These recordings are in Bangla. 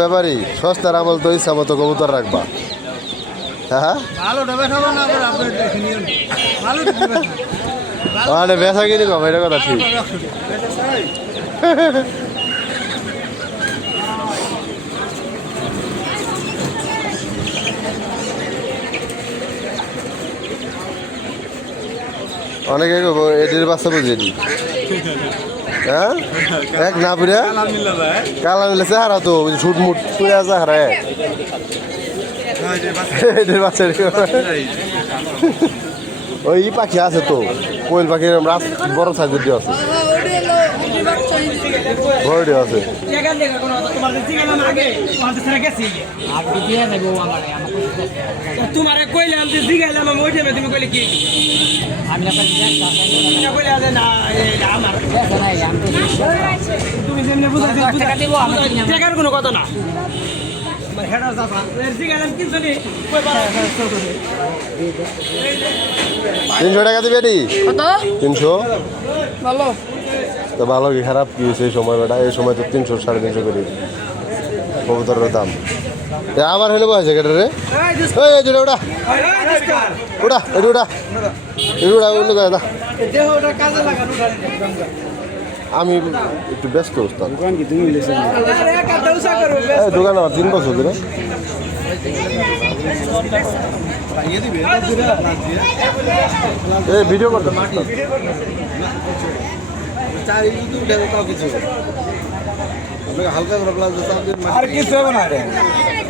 ব্যাপারী সস্তার আমল তো ইচ্ছা মতো কবুতর রাখবা। হ্যাঁ মানে বেচা কিনি কম, এটা কথা ঠিক। অনেকে এটির বাচ্চা বুঝিনি। হ্যাঁ এক না পুরা কালা মিলে চেহারা তো ছুট মুট পুরা চেহারা এটির বাচ্চা ওই পাখি আছে তো কোয়েল পাখির বড় সাইজের দিয়ে আছে, বড় আছে। তোমার কইলাম যে জিগাইলাম আমি ওই টাইমে তুমি কইলে কি আমি কইলে আছে না আমার তুমি যেমনি বুঝাইছো টাকার কোনো কথা না। আমার হেডার দাদা জিগাইলাম কিছু নেই 300 টাকা দিবে নি কত 300 ভালো তো ভালো কি খারাপ কি সেই সময় বেটা, এই সময় তো 300 350 করে কবুতরের দাম। আবার হেলে বসে কেটে রে ওটা ওটা ওটা এটা ওটা এটা অন্য জায়গা। আমি একটু ব্যস্ত দোকান কি তুমি দোকান আমার 3 বছর ধরে এই ভিডিও করতে হালকা আর কিছু হবে না রে।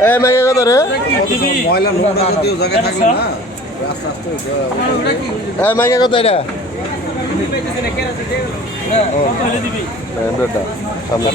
এই মেয়ে কত রে ময়লা নোংরা জাতীয় জায়গায় থাকলে না আস্তে আস্তে। এই মেয়ে কত এটা সামনে